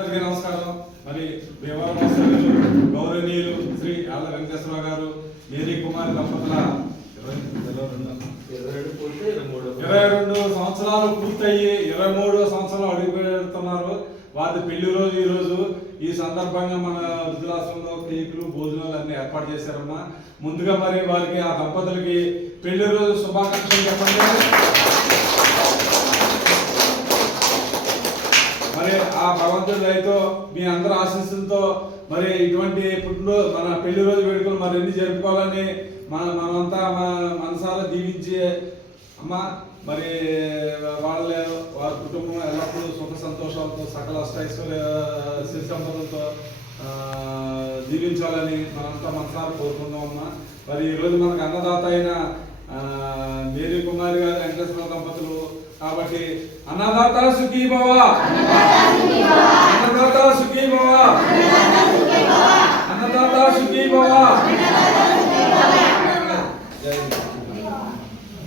అందరికీ నమస్కారం. మరి దేవాలయ గౌరవనీయులు శ్రీ ఆళ్ళ వెంకటేశ్వరరావు గారు మేరీ కుమారి దంపతుల ఇరవై ఇరవై రెండు ఇరవై మూడు ఇరవై రెండు సంవత్సరాలు పూర్తయ్యి ఇరవై మూడో సంవత్సరాలు అడుగు పెడుతున్నారు వారి పెళ్ళి రోజు ఈ రోజు. ఈ సందర్భంగా మన వృద్ధులాశ్రమంలో కేకులు భోజనాలు అన్ని ఏర్పాటు చేశారమ్మా. ముందుగా మరి వారికి ఆ దంపతులకి పెళ్ళి రోజు శుభాకాంక్షలు చెప్పండి. మరి ఆ భగవంతుడి దయతో మీ అందరి ఆశీస్సులతో మరి ఇటువంటి పుట్టినరోజు మన పెళ్ళి రోజు వేడుకలు మరి ఎన్ని జరుపుకోవాలని మన మనమంతా మన మనసారా దీవించి అమ్మ మరి వాళ్ళ వారి కుటుంబం ఎల్లప్పుడూ సుఖ సంతోషాలతో సకల అష్టైశ్వర్య శ్రీ సంపదలతో దీవించాలని మనంతా మనసారా కోరుకుందాం అమ్మ. మరి ఈరోజు మనకు అన్నదాత అయిన ఆ, మేరీ కుమారి గారి వెంకటేశ్వర దంపతులు కాబట్టి అన్నదాత సుఖీ భవ. అన్నదాత సుఖీ భవ. అన్నదాత సుఖీ భవ.